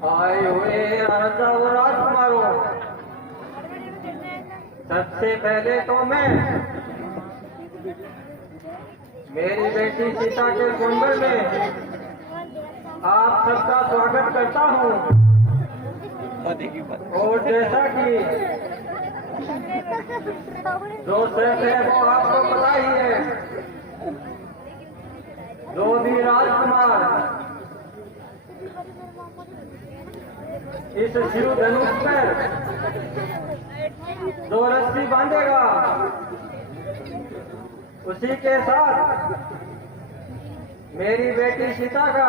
आए हुए राजा और राजकुमारों, सबसे पहले तो मैं मेरी बेटी सीता के कुंभ में आप सबका स्वागत करता हूँ। और जैसा कि जो सच है वो आपको पता ही है, जो भी राजकुमार इस शिव धनुष पर जो रस्सी बांधेगा उसी के साथ मेरी बेटी सीता का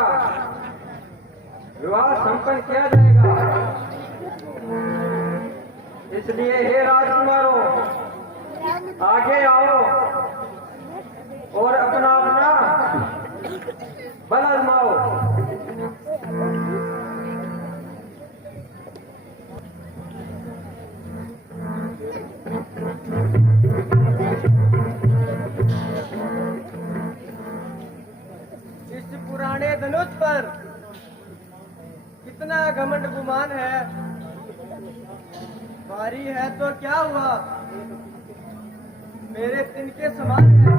विवाह संपन्न किया जाएगा। इसलिए हे राजकुमारों, आगे आओ और अपना अपना बल आजमाओ। इस पुराने धनुष पर कितना घमंड गुमान है। भारी है तो क्या हुआ, मेरे तिनके समान है।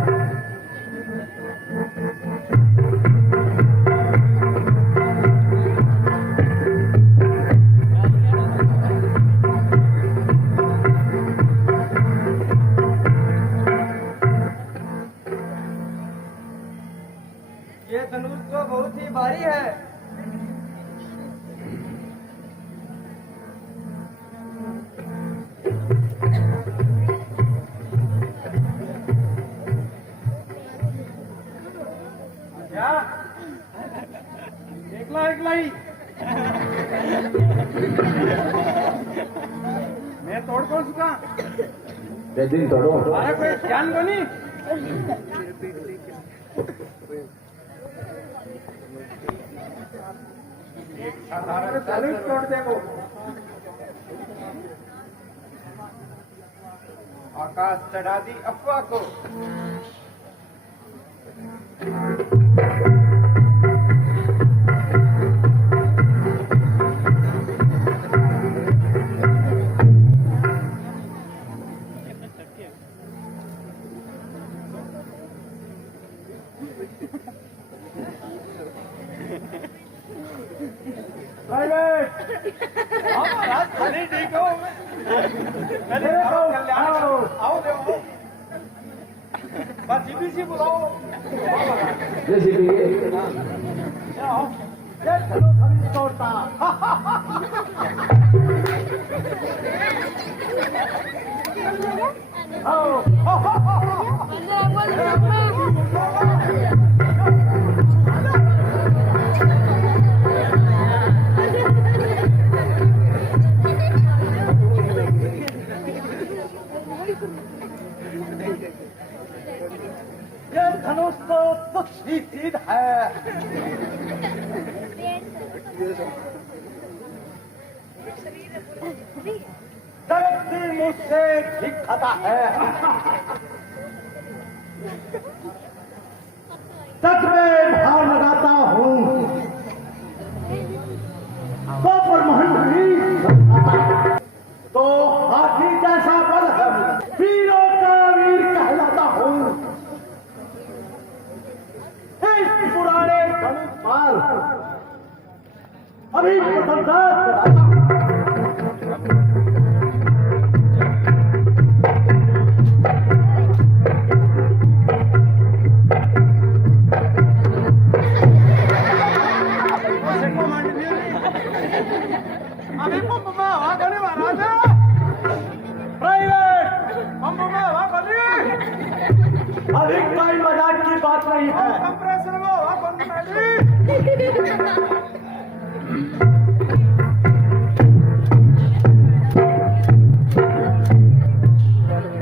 ये धनुष तो बहुत ही भारी है। एकला ही मैं तोड़ कौन सुखा दिन तोड़ो। अरे कोई ध्यान को नहीं। साधारण तोड़ दे वो। आकाश चढ़ा दी अफवाह को। ठीक हो आओ देखो बस जीबीसी बुलाओ। आओ ये चलो सभी तोड़ता। आओ ये धनुष तो तुच्छ ही चीज है। धरती मुझसे दिखता है। सच में भाव लगाता हूँ तो ब्रह्मांड ही तो हाथी जैसा बल है। वीरों का वीर कहलाता हूँ। इस पुराने धनुष पर अभी प्रशंसा अभी पंप में हवा करने महाराज प्राइवेट पंप में हवा करनी। अभी कोई मजाक की बात नहीं है। कंप्रेसर में हवा करनी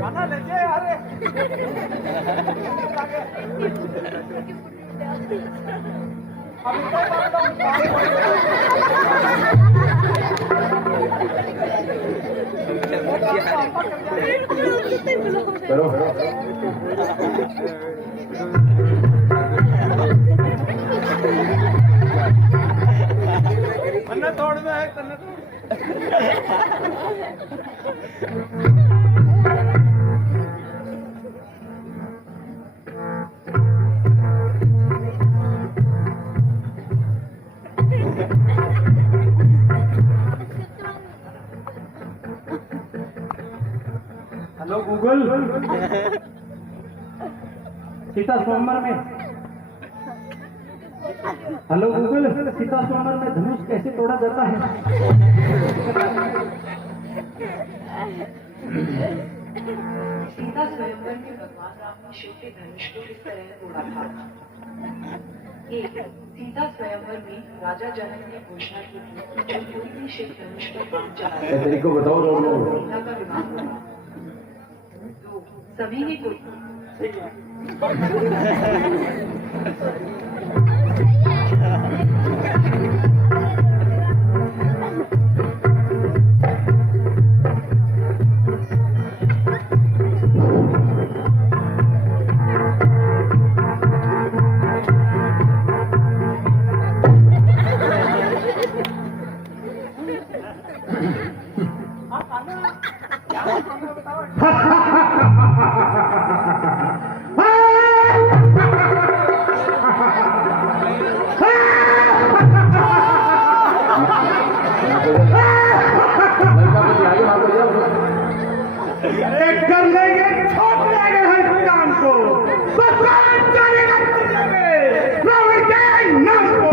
खाना ले जाए। अरे अभी करो अन्ना तोड़ में हेलो गूगल, सीता स्वयंवर में। हेलो गूगल, सीता स्वयंवर में धनुष कैसे तोड़ा जाता है? सीता स्वयंवर में भगवान राम ने शिव के धनुष को इस तरह तोड़ा था। एक सीता स्वयंवर में राजा जनक ने घोषणा की थी, जो कोई भी शिव धनुष पर बाण चलाएगा, तेरे को बताओ सीता का विवाह होगा। दो सभी ने कर लेंगे, छोड़ देंगे हर काम को, तो काम चलेगा प्रभु के नाम को।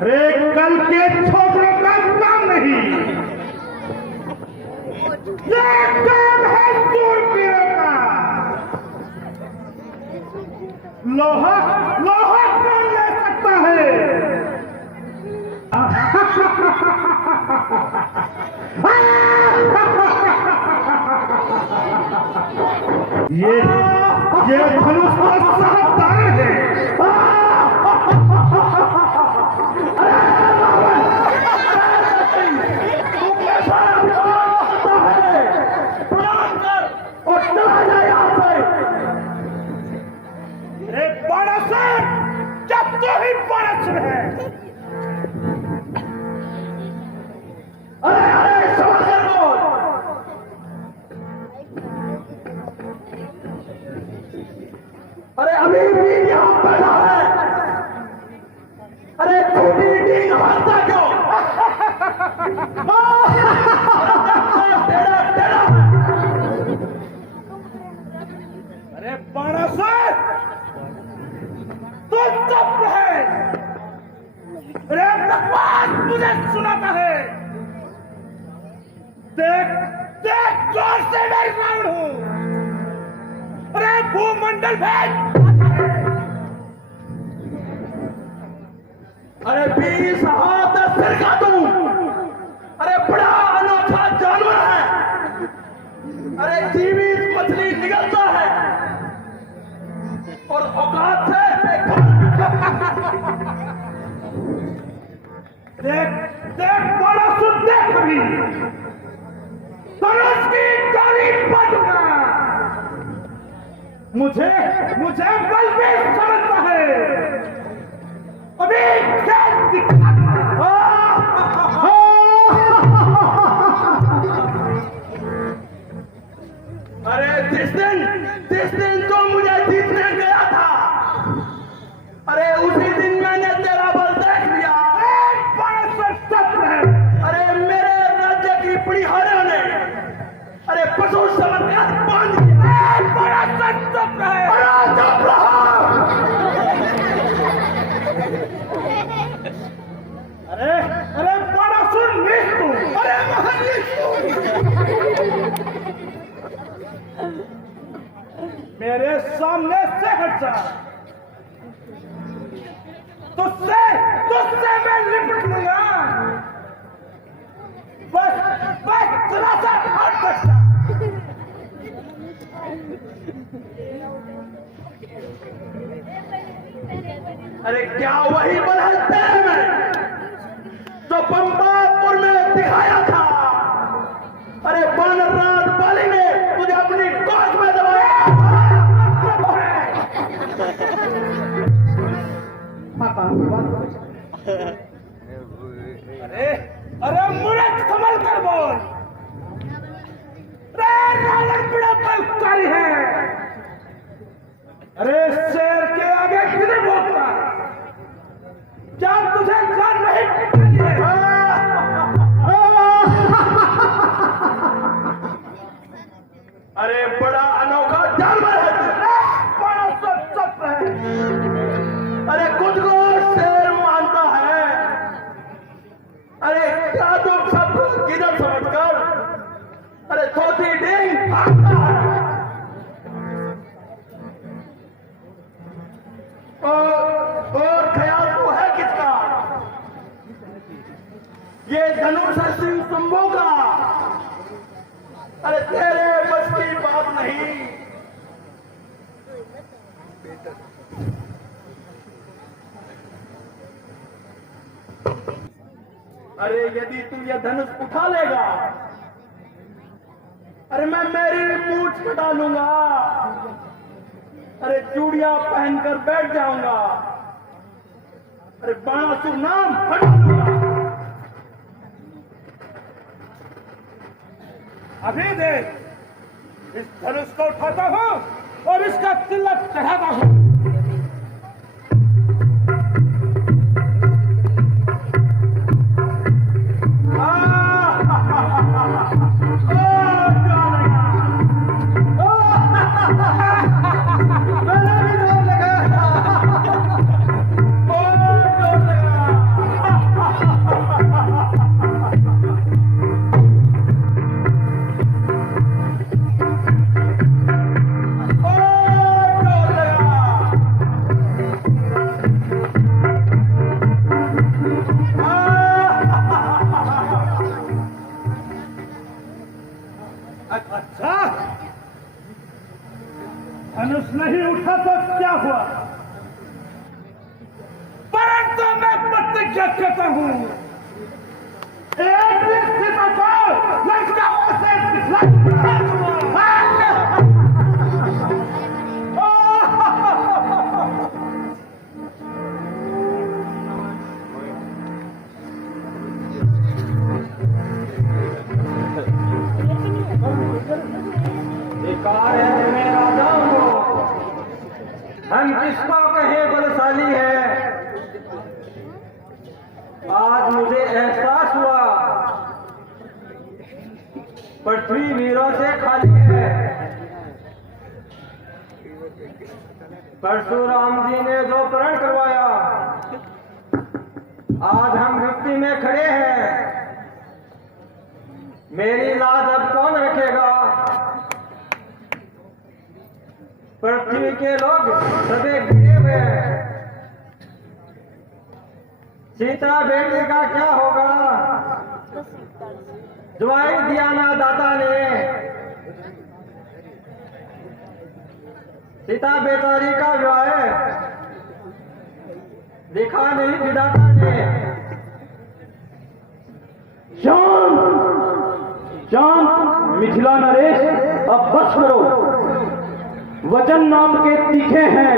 अरे कल के छोकरों का काम नहीं, ये काम है शूरवीरों का। लोहा लोहा कौन ले सकता है? ये धनुष तो साफ तारे हैं। तू कैसा है? प्रणाम कर और चला जा यहाँ से। अरे बाणासुर, जब तो ही बाणासुर है। अरे अरे समझ बोल। अरे अभी भी यहाँ बैठा है। अरे छोटी टीम हंसता क्यों? टेढ़ा टेढ़ा। अरे बाणासुर, तू चुप है। अरे बकवास मुझे सुनाता है। देख देख, जोर से मैं रावण हूँ। अरे भूमंडल भेद। अरे 20 हाथ सिर का तू। अरे बड़ा अनोखा जानवर है। अरे जीवित मछली निकलता है और औकात से देख देख, बड़ा सुन, देख अभी धनुष की डाली बजना। मुझे बल भी समझता है। अभी खेल दिखाता। अरे जिस दिन तो मुझे जीतने गया था, अरे उसी दिन मैंने तेरा बल देख लिया। अरे मेरे राज्य की पड़िहारों ने अरे पशु समझकर बांध दिया। बड़ा चुप रहे, बड़ा चुप रहा। अरे अरे बड़ा सुन तू। अरे मेरे सामने से हट जा। तुझसे मैं निपट लूंगा। बस चला सा हट सकता। अरे क्या वही बल है तेरे में जो पंपापुर में दिखाया था? अरे बानर राज बाली ने तुझे अपनी गोद में दबाया। अरे मूर्ख संभल कर बोल। रावण बड़ा बलशाली है। अरे शेर के आगे किधर बोलता? जान तुझे जान नहीं अरे बड़ा अनोखा जानवर है तू। बड़ा सच है। अरे खुद को शेर मानता है। अरे क्या तुम सबको गिदड़ समझकर अरे थोड़ी डिंग भागता है। और ख्याल तो है किसका? ये धनुष है सिंह शंभू का। अरे तेरे बस की बात नहीं। अरे यदि तू ये धनुष उठा लेगा अरे मैं मेरी मूंछ कटा लूंगा। अरे चूड़ियां पहनकर बैठ जाऊंगा। अरे बाणासुर नाम हटा दूंगा। अभी देख इस धनुष को उठाता हूं और इसका तिलक चढ़ाता हूं। अच्छा धनुष नहीं उठा तो क्या हुआ? परंतु मैं प्रतिज्ञा करता हूं एक दिन सीता को लंकाओं से बेकार है मैं राजा हूँ। हम किसको कहे बलशाली है। आज मुझे एहसास हुआ पृथ्वी वीरों से खाली है। परशुराम जी ने जो प्रण करवाया आज हम मृत्यु में खड़े हैं। मेरी लाज अब कौन रखेगा? पृथ्वी के लोग सभी गिरे हुए हैं। सीता बेटी का क्या होगा? ज्वाई दिया ना दाता ने। सीता बेचारी का विवाह देखा नहीं विधाता ने। शांत मिथिला नरेश अब बस करो। वचन नाम के तीखे हैं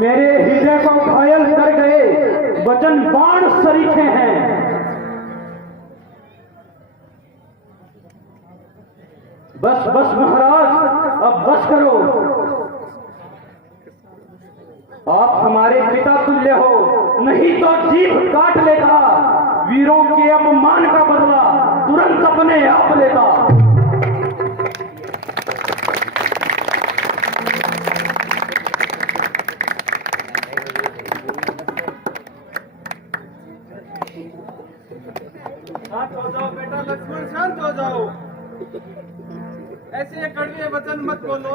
मेरे हृदय को घायल कर गए। वचन बाण सरीखे हैं। बस बस महाराज अब बस करो। आप हमारे पिता तुल्य हो नहीं तो जीभ काट लेता। वीरों के अपमान का बदला तुरंत अपने आप लेता। शांत हो जाओ बेटा लक्ष्मण, शांत हो जाओ। ऐसे कड़वे वचन मत बोलो।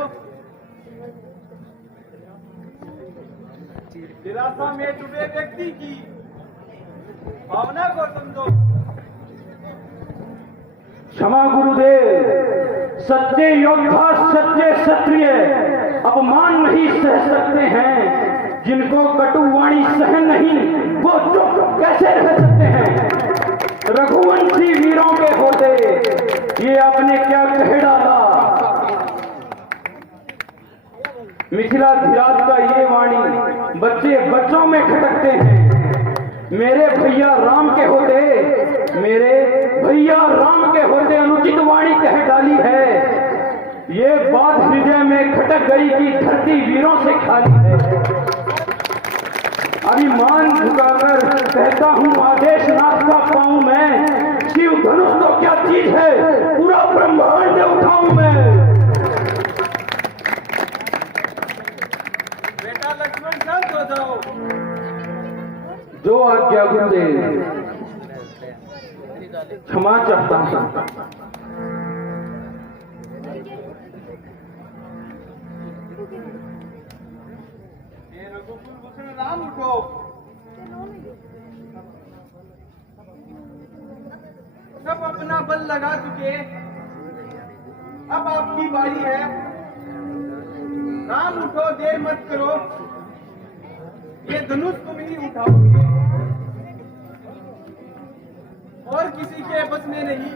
निराशा में डूबे व्यक्ति की भावना को समझो। क्षमा गुरुदेव। सच्चे योद्धा सच्चे क्षत्रिय अपमान नहीं सह सकते हैं। जिनको कटुवाणी सहन नहीं वो चुप कैसे रह सकते हैं? रघुवंशी वीरों के होते ये आपने क्या कह डाला? मिथिला धीराज का ये वाणी बच्चे बच्चों में खटकते हैं। मेरे भैया राम के होते, मेरे भैया राम के होते अनुचित वाणी कह डाली है। ये बात हृदय में खटक गई कि धरती वीरों से खाली है। अभिमान झुकाकर कहता हूँ आदेश नाथ का पाऊं मैं, शिव धनुष तो क्या चीज है, पूरा ब्रह्मांड उठाऊं मैं। बेटा लक्ष्मण शांत हो जाओ। जो आज्ञा गुरुदेव, क्षमा चाहता हूं। ये रघुकुल भूषण राम उठो। सब अपना बल लगा चुके, अब आपकी बारी है। राम उठो, देर मत करो। ये धनुष तुम ही उठाओगे और किसी के बस में नहीं,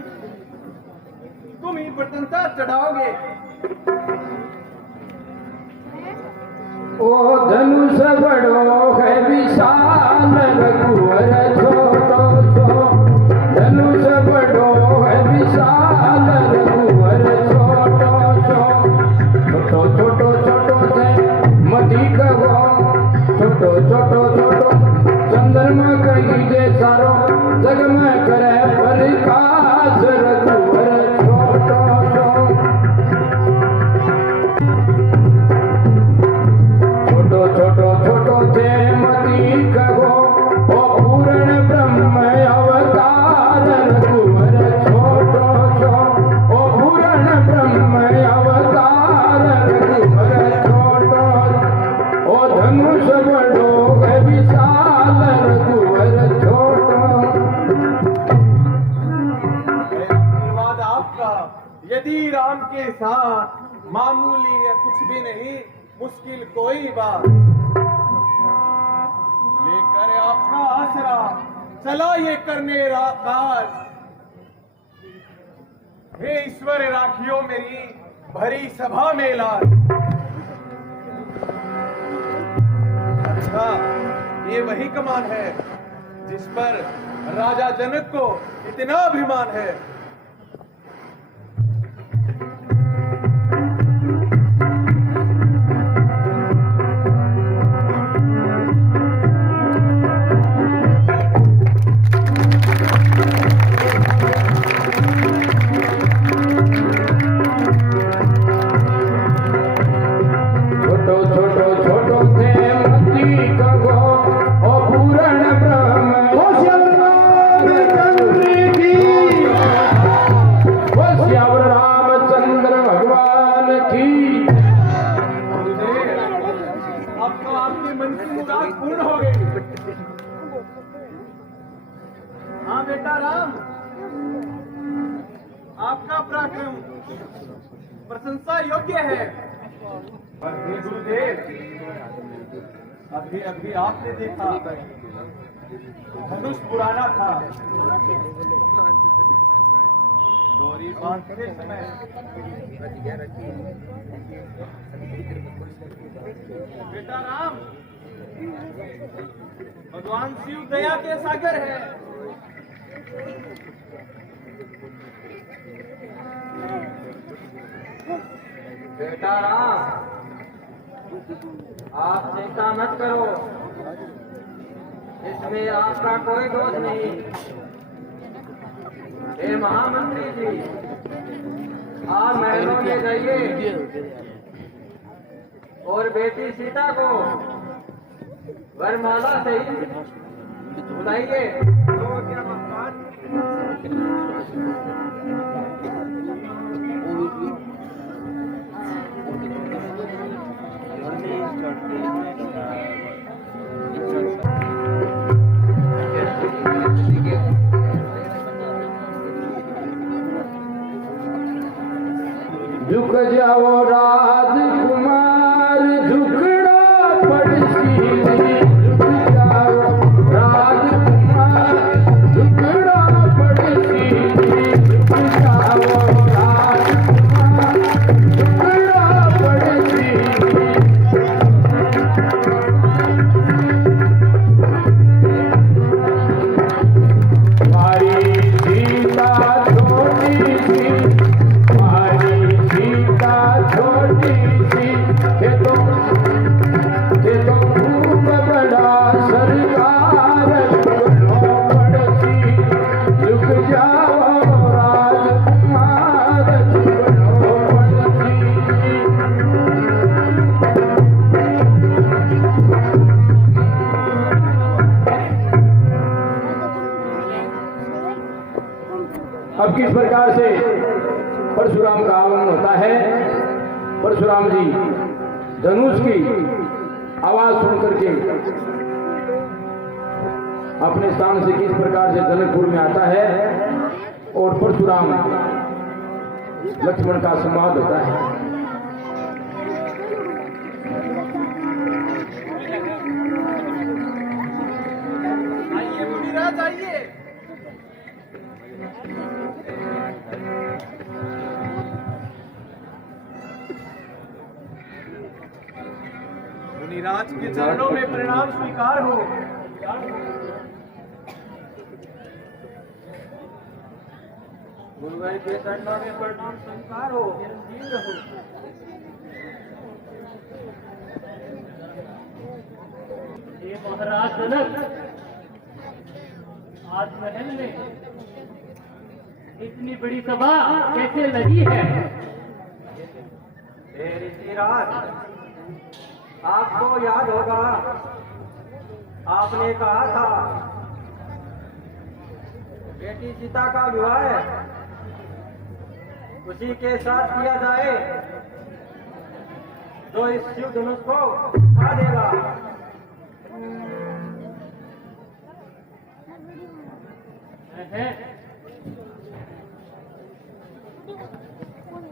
तुम ही प्रशंसा चढ़ाओगे। ओ धनुष बड़ो है विशाल, रघुवर छोटो सो। धनुष बड़ो है विशाल, रघुवर छोटो सो। छोटो छोटो छोटो से मती कहो, छोटो छोटो छोटो चंद्रमा कहीं जे सारो, जग में करे प्रकाश, रघुवर छोटो सो। छोटो छोटो छोटो से मती कहो, ओ पूर्ण ब्रह्म अवतार, रघुवर छोटो सो। ओ पूर्ण ब्रह्म अवतार, रघुवर छोटो। ओ धनुष बड़ो है विशाल, रघुवर छोटो। धन्यवाद आपका। यदि राम के साथ मामूली है कुछ भी नहीं, मुश्किल कोई बात, लेकर आपका आसरा चला ये करने काज। हे ईश्वर राखियो मेरी भरी सभा में लाज। अच्छा, ये वही कमान है जिस पर राजा जनक को इतना अभिमान है। छोटो छोटो छोटो से मती कहो, ओ पूर्ण ब्रह्म ओ श्यामचंद्र की, ओ श्याम रामचंद्र भगवान की। अब तो आपके मन की मुराद पूर्ण हो गई। हाँ बेटा राम, आपका पराक्रम प्रशंसा योग्य है। पर हे गुरुदेव, अभी अभी आपने देखा धनुष पुराना था, डोरी बांधते समय बेटा राम, भगवान शिव दया के सागर है। बेटा राम, आप चिंता मत करो, इसमें आपका कोई दोष नहीं। हे महामंत्री जी, आप महलों में जाइए और बेटी सीता को वरमाला से बुलाइए। झुक जाओ राजकुमार, झुकड़ा पड़सी, झुक जाओ राजकुमार, झुकड़ा पड़सी, झुक जाओ राजकुमार, झुकड़ा पड़सी। अब किस प्रकार से परशुराम का आगमन होता है। परशुराम जी धनुष की आवाज सुन करके अपने स्थान से किस प्रकार से जनकपुर में आता है और परशुराम लक्ष्मण का संवाद होता है। आइए मुनिराज आइए। मुनिराज के चरणों में प्रणाम स्वीकार हो। गुरुवर के चरणों में प्रणाम स्वीकार हो। निरंजीव रहो। ये महाराज जनक आज महल में इतनी बड़ी सभा कैसे लगी है। हे ऋषिराज, आपको याद होगा आपने कहा था बेटी सीता का विवाह उसी के साथ किया जाए जो इस शिव धनुष को खा देगा।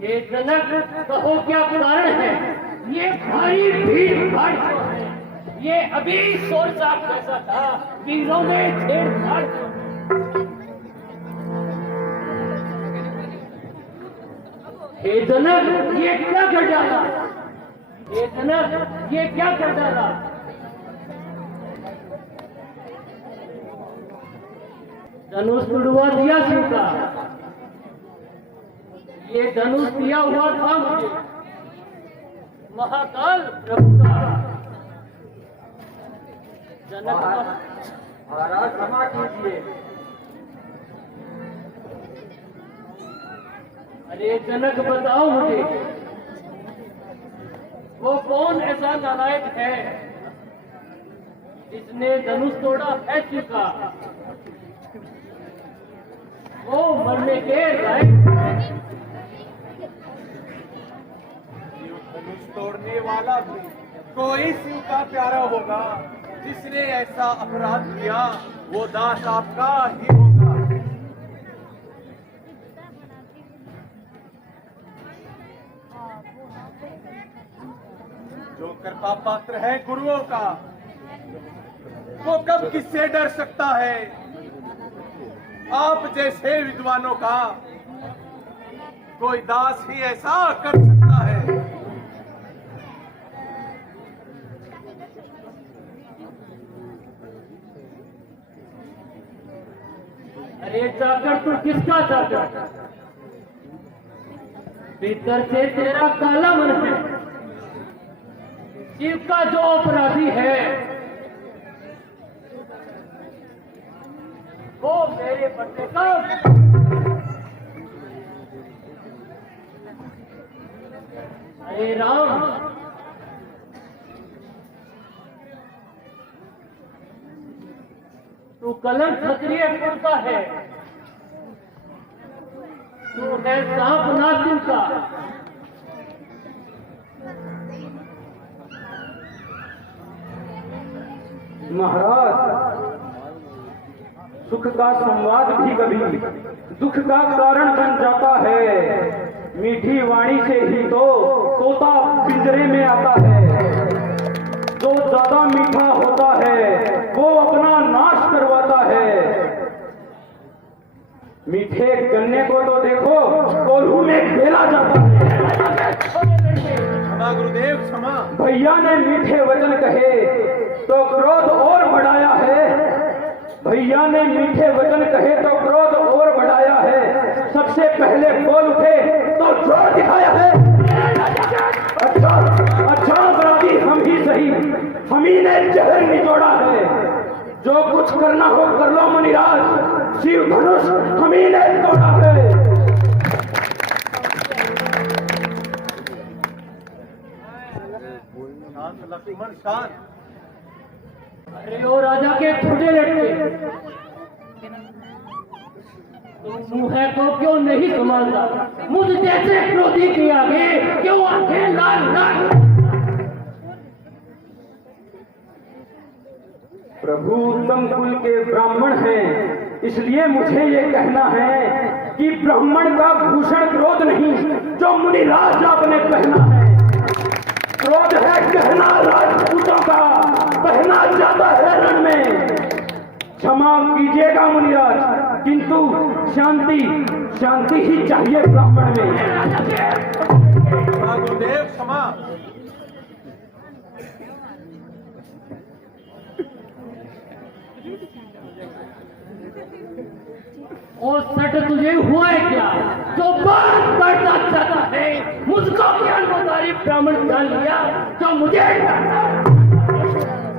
ये जनक कहो क्या कारण है। ये भारी भीड़ भाड़ क्यों है। ये अभी सोच साहब कैसा था कि इन्होंने छेड़छाड़ की। हे जनक ये क्या कर डाला। हे जनक ये क्या कर डाला। धनुष उड़वा दिया शिव का। ये धनुष दिया हुआ था मुझे महाकाल प्रभु का। जनक महाराज क्षमा कीजिए। अरे जनक बताओ मुझे वो कौन ऐसा नालायक है जिसने धनुष तोड़ा है शिव का। वो मरने के लायक। धनुष तोड़ने वाला भी कोई शिव का प्यारा होगा। जिसने ऐसा अपराध किया वो दास आपका ही होगा। जो कृपा पात्र है गुरुओं का वो कब किससे डर सकता है। आप जैसे विद्वानों का कोई दास ही ऐसा कर सकता है। अरे चाकर तू किसका चाकर। भीतर से तेरा काला मन है। शिव का जो अपराधी है वो मेरे बच्चे का। अरे राम तू कलंक क्षत्रिय कुल का है। तू है सांप नासिन का। महाराज सुख का संवाद भी कभी दुख का कारण बन जाता है। मीठी वाणी से ही तो तोता पिंजरे में आता है। जो ज्यादा मीठा होता है वो अपना नाश करवाता है। मीठे गन्ने को तो देखो कोल्हू में खेला जाता है। क्षमा गुरुदेव क्षमा। भैया ने मीठे वचन कहे तो क्रोध और बढ़ाया है। भैया ने मीठे वचन कहे तो क्रोध और बढ़ाया है। सबसे पहले बोल उठे तो जोर दिखाया है। अच्छा अपराधी हम ही सही, हम ही ने जहर निचोड़ा है। जो कुछ करना हो कर लो मुनिराज, शिव धनुष हम ही ने तोड़ा है। शांत लक्ष्मण शांत। अरे ओ राजा के छोटे लड़के मुँह को क्यों नहीं संभालता? मुझ जैसे क्रोधी के आगे क्यों आंखें लाल लाल? प्रभु उत्तम कुल के ब्राह्मण हैं, इसलिए मुझे ये कहना है कि ब्राह्मण का भूषण क्रोध नहीं जो मुनिराज आपने पहना है। क्रोध है गहना राजपूतों का, पहना जाता है रण में। क्षमा कीजिएगा मुनिराज, किंतु शांति शांति ही चाहिए ब्राह्मण में। गुरुदेव क्षमा। और सट तुझे हुआ है क्या जो बात करना चाहता है? मुझको ज्ञानवतारी ब्राह्मण जान लिया जो मुझे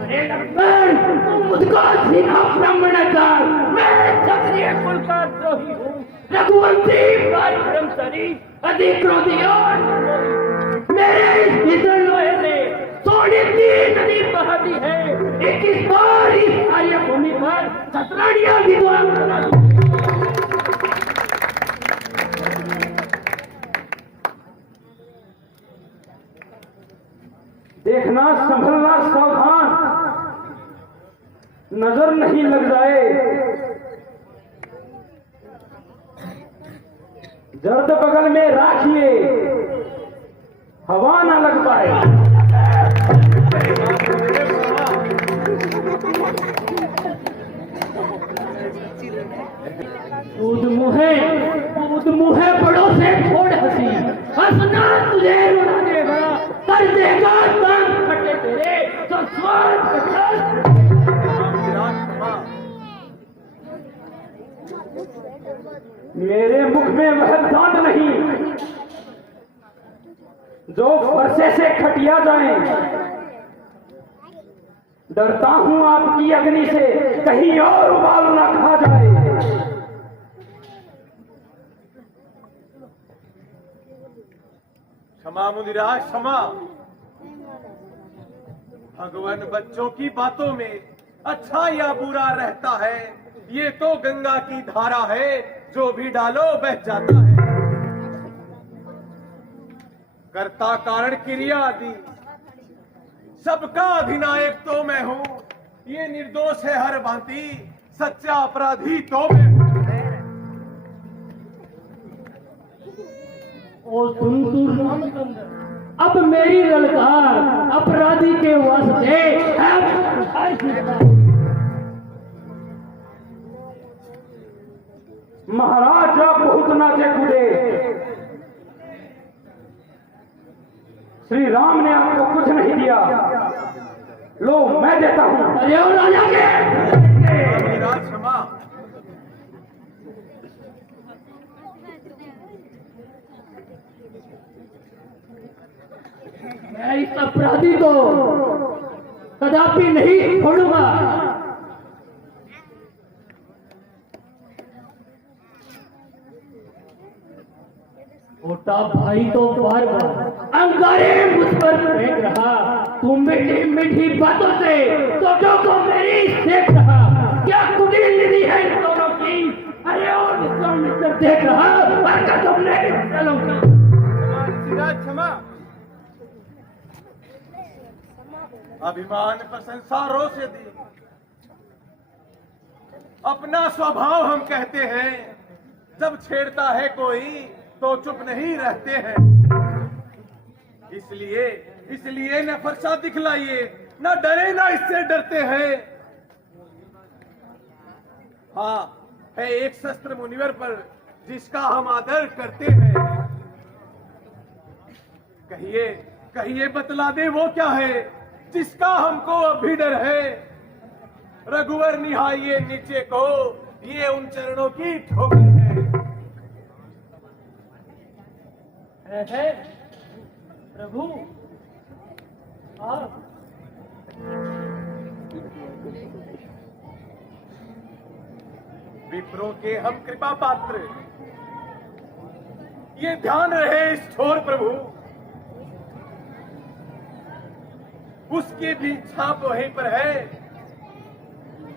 अरे लक्ष्मण, तू मुझको सीधा ब्राह्मण जान। मैं क्षत्रिय कुल का द्रोही हूँ, रघुवंशी ब्रह्मचारी, अधिक क्रोधी और मेरे इस भीतर लोहे ने सोने की नदी बहा दी है। 21 बार इस आर्य भूमि पर सतराड़ियां विद्वान देखना, संभलना, सावधान, नजर नहीं लग जाए। जर्द बगल में राखिए, हवा ना लग पाए। दूध मुहे बड़ों से छोड़ हंसी, हंसना तुझे रुला देगा, कर देगा दांत फटे तेरे तो स्वाद। मेरे मुख में वह दांत नहीं जो फरसे से खटिया जाए। डरता हूं आपकी अग्नि से, कहीं और उबाल ना खा जाए। क्षमा मुनिराज क्षमा। भगवान बच्चों की बातों में अच्छा या बुरा रहता है, ये तो गंगा की धारा है, जो भी डालो बह जाता है। कर्ता कारण क्रिया आदि सबका अधिनायक तो मैं हूँ, ये निर्दोष है हर भांति, सच्चा अपराधी तो मैं हूँ। ओ सुन तू रामचंद्र, अब मेरी ललकार अपराधी के वास्ते है। महाराज आप बहुत नाचे कूदे, श्री राम ने आपको कुछ नहीं दिया, लो मैं देता हूं। अरे ओ राजा के मुनिराज क्षमा। मैं इस अपराधी को कदापि नहीं छोड़ूंगा। छोटा भाई तो बार बार अंगारे मुझ पर फेंक रहा, तू मीठी मीठी बातों से सोचो को मेरी देख रहा, क्या कुटिल निधि है इन दोनों की। अरे और मित्र देख रहा, तुमने चलो क्षमा। अभिमान प्रशंसा रोष दी, अपना स्वभाव हम कहते हैं, जब छेड़ता है कोई तो चुप नहीं रहते हैं। इसलिए न फरसा दिखलाइए, न डरे न इससे डरते हैं। हाँ, है एक शस्त्र मुनिवर पर जिसका हम आदर करते हैं। कहिए बतला दे वो क्या है जिसका हमको अभी डर है। रघुवर निहाइए नीचे को, ये उन चरणों की ठोकर है। प्रभु विप्रों के हम कृपा पात्र, ये ध्यान रहे इस छोर प्रभु, उसकी भी छाप वहीं पर है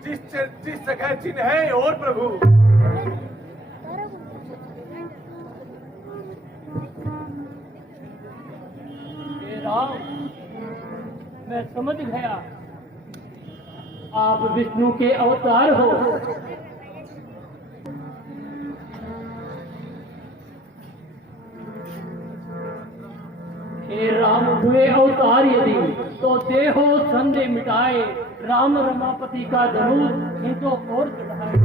जिस जगह चिन्ह है और प्रभु। मैं समझ गया आप विष्णु के अवतार हो। हे राम हुए अवतार यदि, तो देहो संदेह मिटाए, राम रमापति का धनुष इनको और चढ़ाए।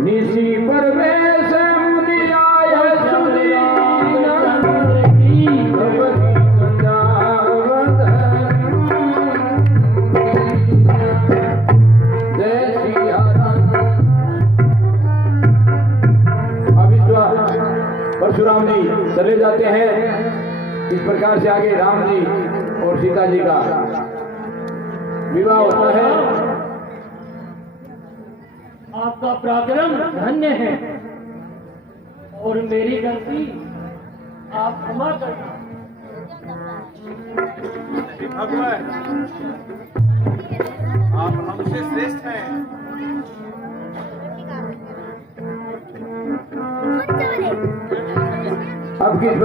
निशी परवेश मुनि आय परशुराम जी चले जाते हैं। इस प्रकार से आगे राम जी और सीता जी का विवाह होता है। आपका पराक्रम धन्य है और मेरी गलती आप क्षमा करना। भगवान आप हमसे श्रेष्ठ हैं। अब किस